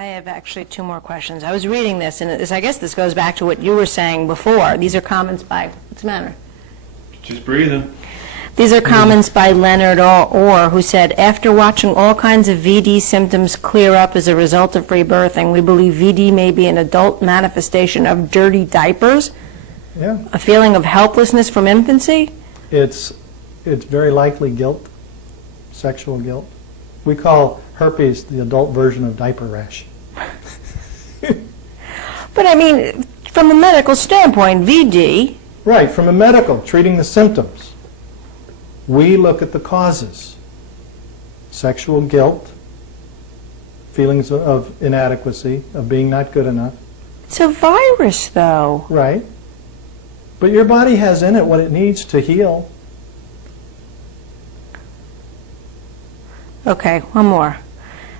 I have actually two more questions. I was reading this, and I guess this goes back to what you were saying before. These are comments by, what's the matter? Just breathing. These are comments by Leonard Orr, who said, after watching all kinds of VD symptoms clear up as a result of rebirthing, we believe VD may be an adult manifestation of dirty diapers, a feeling of helplessness from infancy. It's very likely guilt, sexual guilt. We call herpes the adult version of diaper rash. But I mean, from a medical standpoint, VD... Right, from a medical, treating the symptoms. We look at the causes. Sexual guilt, feelings of inadequacy, of being not good enough. It's a virus, though. Right. But your body has in it what it needs to heal. Okay, one more.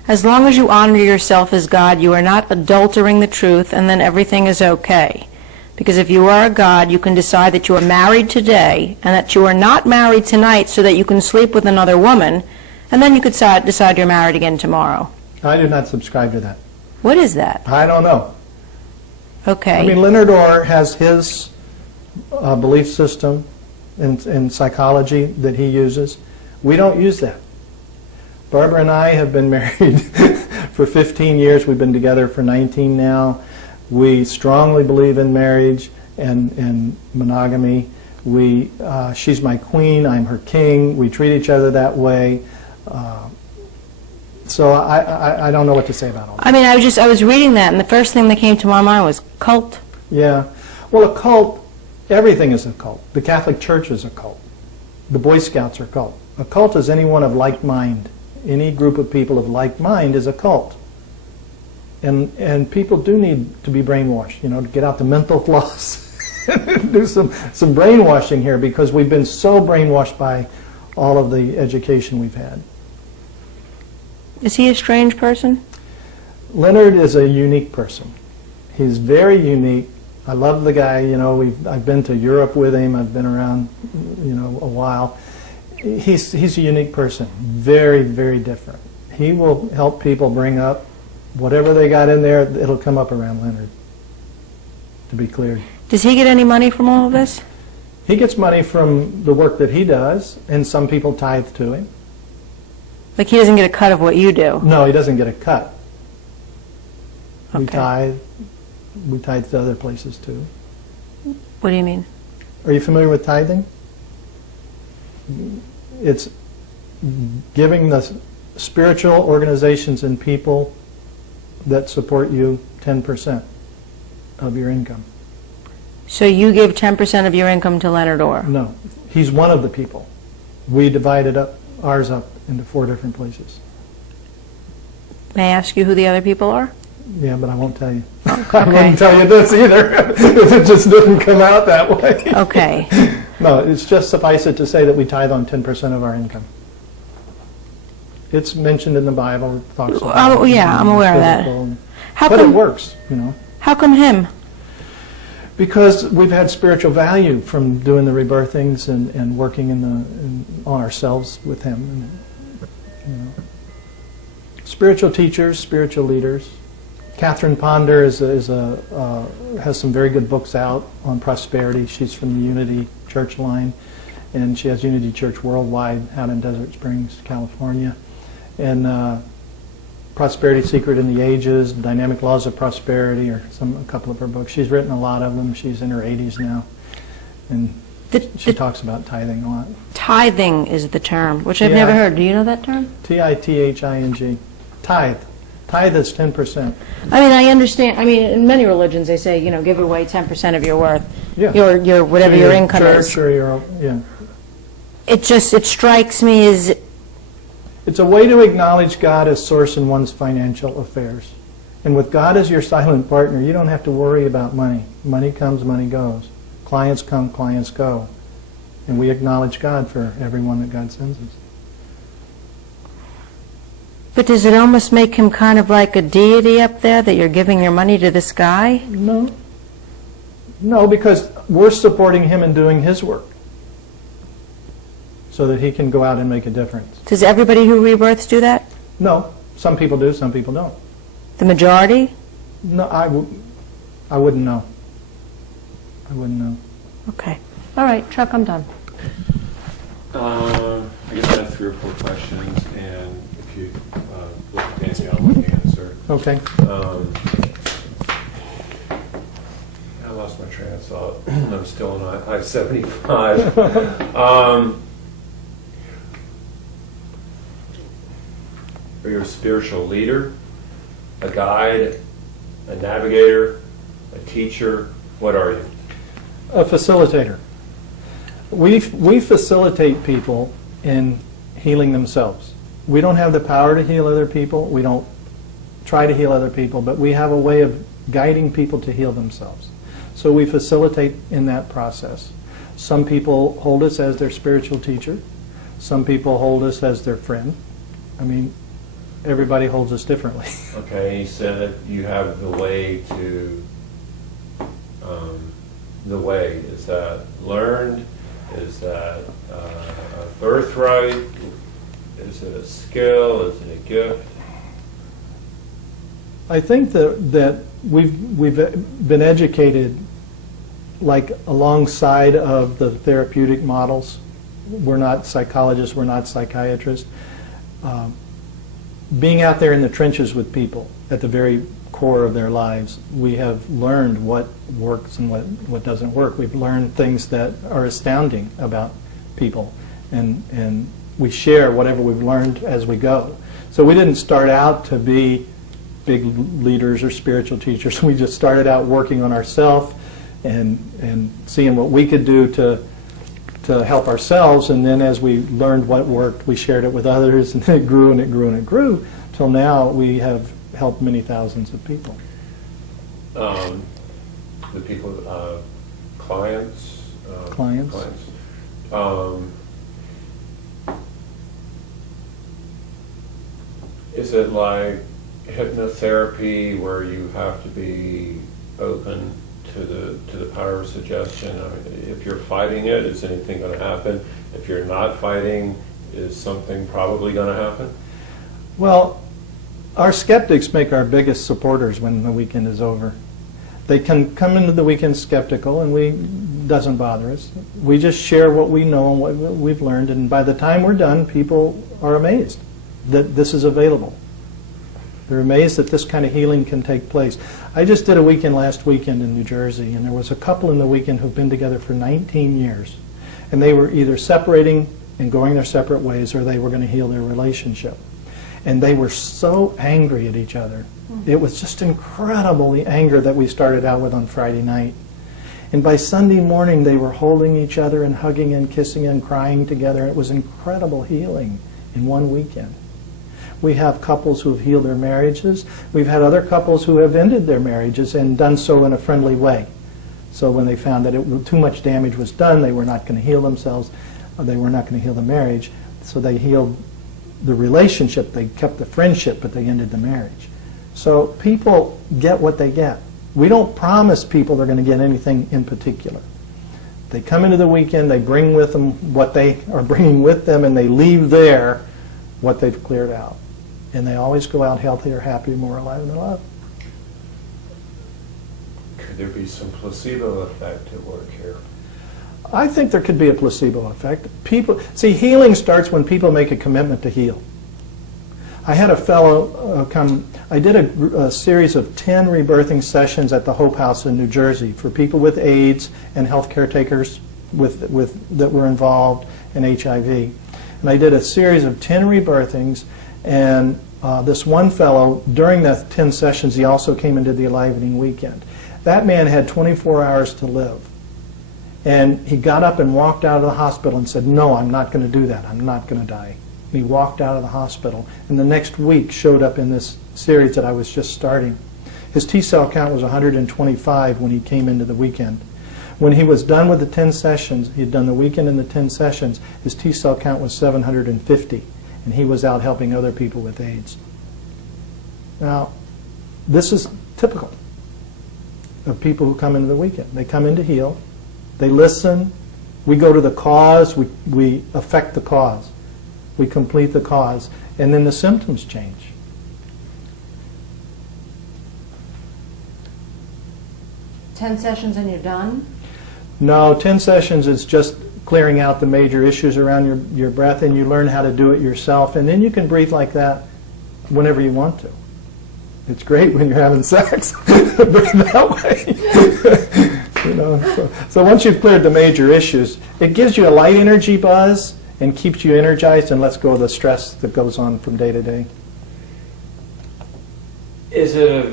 As long as you honor yourself as God, you are not adultering the truth, and then everything is okay. Because if you are a God, you can decide that you are married today, and that you are not married tonight so that you can sleep with another woman, and then you could decide you're married again tomorrow. I do not subscribe to that. What is that? I don't know. Okay. I mean, Leonard Orr has his belief system in psychology that he uses. We don't use that. Barbara and I have been married for 15 years. We've been together for 19 now. We strongly believe in marriage and monogamy. She's my queen, I'm her king. We treat each other that way. So I don't know what to say about all that. I mean, I was reading that, and the first thing that came to my mind was cult. Yeah. Well, a cult, everything is a cult. The Catholic Church is a cult. The Boy Scouts are a cult. A cult is anyone of like mind. Any group of people of like mind is a cult. And people do need to be brainwashed, to get out the mental floss, do some brainwashing here, because we've been so brainwashed by all of the education we've had. Is he a strange person? Leonard is a unique person. He's very unique. I love the guy. I've been to Europe with him. I've been around, a while. He's a unique person. Very, very different. He will help people bring up whatever they got in there. It'll come up around Leonard, to be clear. Does he get any money from all of this? He gets money from the work that he does, and some people tithe to him. Like he doesn't get a cut of what you do? No, he doesn't get a cut. Okay. We tithe to other places too. What do you mean? Are you familiar with tithing? It's giving the spiritual organizations and people that support you 10% of your income. So you give 10% of your income to Leonard Orr? No. He's one of the people. We divided ours up into 4 different places. May I ask you who the other people are? Yeah, but I won't tell you. Okay. I wouldn't tell you this either if it just didn't come out that way. Okay. No, it's just suffice it to say that we tithe on 10% of our income. It's mentioned in the Bible. It talks about Oh, yeah, I'm aware of that. But it works, How come him? Because we've had spiritual value from doing the rebirthings and working on ourselves with him. Spiritual teachers, spiritual leaders. Catherine Ponder has some very good books out on prosperity. She's from the Unity Church line, and she has Unity Church Worldwide out in Desert Springs, California. And Prosperity Secret in the Ages, Dynamic Laws of Prosperity, or a couple of her books. She's written a lot of them. She's in her 80s now, and she talks about tithing a lot. Tithing is the term, which I've never heard. Do you know that term? T-I-T-H-I-N-G. Tithe. Tithe is 10%. I mean, I understand. I mean, in many religions they say, give away 10% of your worth, your whatever your income is. Sure, yeah. It strikes me as... It's a way to acknowledge God as source in one's financial affairs. And with God as your silent partner, you don't have to worry about money. Money comes, money goes. Clients come, clients go. And we acknowledge God for everyone that God sends us. But does it almost make him kind of like a deity up there, that you're giving your money to this guy? No. No, because we're supporting him in doing his work so that he can go out and make a difference. Does everybody who rebirths do that? No. Some people do, some people don't. The majority? No, I wouldn't know. I wouldn't know. Okay. All right, Chuck, I'm done. I guess I have 3 or 4 questions, and if you look at Danielle, I can answer. Okay. I lost my train of thought. I'm still on I-75. Are you a spiritual leader, a guide, a navigator, a teacher? What are you? A facilitator. We facilitate people in healing themselves. We don't have the power to heal other people. We don't try to heal other people, but we have a way of guiding people to heal themselves. So we facilitate in that process. Some people hold us as their spiritual teacher. Some people hold us as their friend. I mean, everybody holds us differently. Okay, you said that you have the way to, the way, is that learned? Is that a birthright? Is it a skill? Is it a gift? I think that we've been educated like alongside of the therapeutic models. We're not psychologists, we're not psychiatrists. Being out there in the trenches with people at the very core of their lives, we have learned what works and what doesn't work. We've learned things that are astounding about people, and we share whatever we've learned as we go. So we didn't start out to be big leaders or spiritual teachers. We just started out working on ourselves and seeing what we could do to help ourselves, and then as we learned what worked, we shared it with others, and it grew and it grew and it grew, till now we have helped many thousands of people. The people, clients? Clients. Is it like hypnotherapy where you have to be open to the power of suggestion? I mean, if you're fighting it, is anything going to happen? If you're not fighting, is something probably going to happen? Well, our skeptics make our biggest supporters when the weekend is over. They can come into the weekend skeptical, and it doesn't bother us. We just share what we know and what we've learned, and by the time we're done, people are amazed that this is available. They're amazed that this kind of healing can take place. I just did a weekend last weekend in New Jersey, and there was a couple in the weekend who've been together for 19 years. And they were either separating and going their separate ways, or they were going to heal their relationship. And they were so angry at each other. It was just incredible, the anger that we started out with on Friday night. And by Sunday morning, they were holding each other and hugging and kissing and crying together. It was incredible healing in one weekend. We have couples who have healed their marriages. We've had other couples who have ended their marriages and done so in a friendly way. So when they found that too much damage was done, they were not going to heal themselves, or they were not going to heal the marriage. So they healed the relationship, they kept the friendship, but they ended the marriage. So people get what they get. We don't promise people they're going to get anything in particular. They come into the weekend, they bring with them what they are bringing with them, and they leave there what they've cleared out. And they always go out healthier, happier, more alive in love. Could there be some placebo effect at work here? I think there could be a placebo effect. Healing starts when people make a commitment to heal. I had a fellow I did a series of 10 rebirthing sessions at the Hope House in New Jersey for people with AIDS and health caretakers that were involved in HIV. And I did a series of 10 rebirthings, and this one fellow, during the 10 sessions, he also came into the Enlivening Weekend. That man had 24 hours to live. And he got up and walked out of the hospital and said, "No, I'm not going to do that. I'm not going to die." And he walked out of the hospital, and the next week showed up in this series that I was just starting. His T-cell count was 125 when he came into the weekend. When he was done with the 10 sessions, he had done the weekend and the 10 sessions, his T-cell count was 750, and he was out helping other people with AIDS. Now, this is typical of people who come into the weekend. They come in to heal. They listen. We go to the cause. We affect the cause. We complete the cause. And then the symptoms change. 10 sessions and you're done? No, 10 sessions is just clearing out the major issues around your breath, and you learn how to do it yourself, and then you can breathe like that whenever you want to. It's great when you're having sex. Breathe that way. You know, so once you've cleared the major issues, it gives you a light energy buzz and keeps you energized and lets go of the stress that goes on from day to day. Is it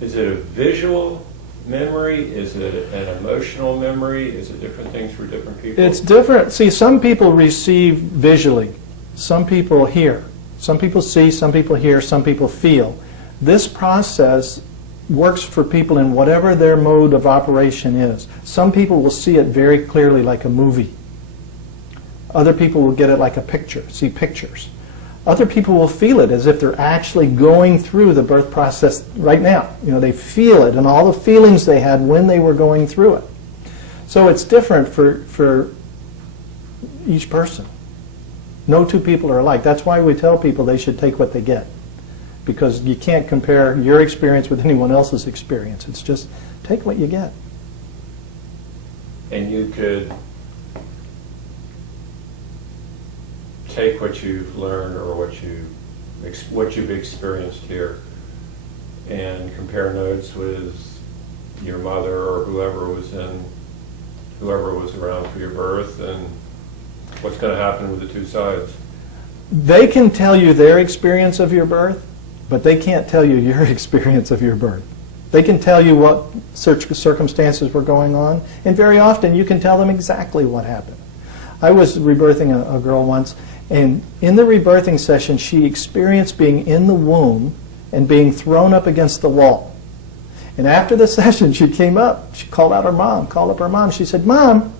a visual memory? Is it an emotional memory? Is it different things for different people? It's different. See, some people receive visually. Some people hear. Some people see, some people hear, some people feel. This process works for people in whatever their mode of operation is. Some people will see it very clearly like a movie. Other people will get it like a picture, see pictures. Other people will feel it as if they're actually going through the birth process right now. You know, they feel it and all the feelings they had when they were going through it. So it's different for each person. No two people are alike. That's why we tell people they should take what they get. Because you can't compare your experience with anyone else's experience. It's just take what you get. And you could take what you've learned or what you've experienced here and compare notes with your mother or whoever was around for your birth, and what's going to happen with the two sides. They can tell you their experience of your birth, but they can't tell you your experience of your birth. They can tell you what circumstances were going on, and very often you can tell them exactly what happened. I was rebirthing a girl once, and in the rebirthing session, she experienced being in the womb and being thrown up against the wall. And after the session, she came up, she called up her mom. She said, "Mom,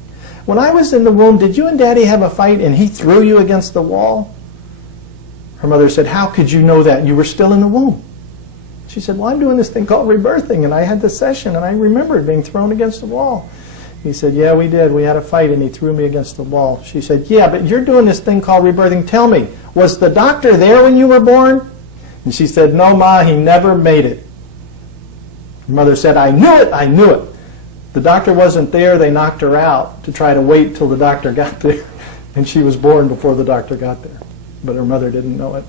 when I was in the womb, did you and Daddy have a fight and he threw you against the wall?" Her mother said, "How could you know that? You were still in the womb." She said, "Well, I'm doing this thing called rebirthing, and I had this session, and I remembered being thrown against the wall." He said, "Yeah, we did. We had a fight, and he threw me against the wall." She said, "Yeah, but you're doing this thing called rebirthing. Tell me, was the doctor there when you were born?" And she said, "No, Ma, he never made it." Her mother said, "I knew it, I knew it." The doctor wasn't there. They knocked her out to try to wait till the doctor got there, and she was born before the doctor got there. But her mother didn't know it.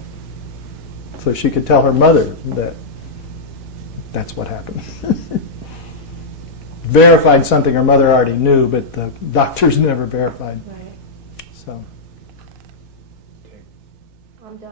So she could tell her mother that that's what happened. Verified something her mother already knew, but the doctors never verified. Right. So. I'm done.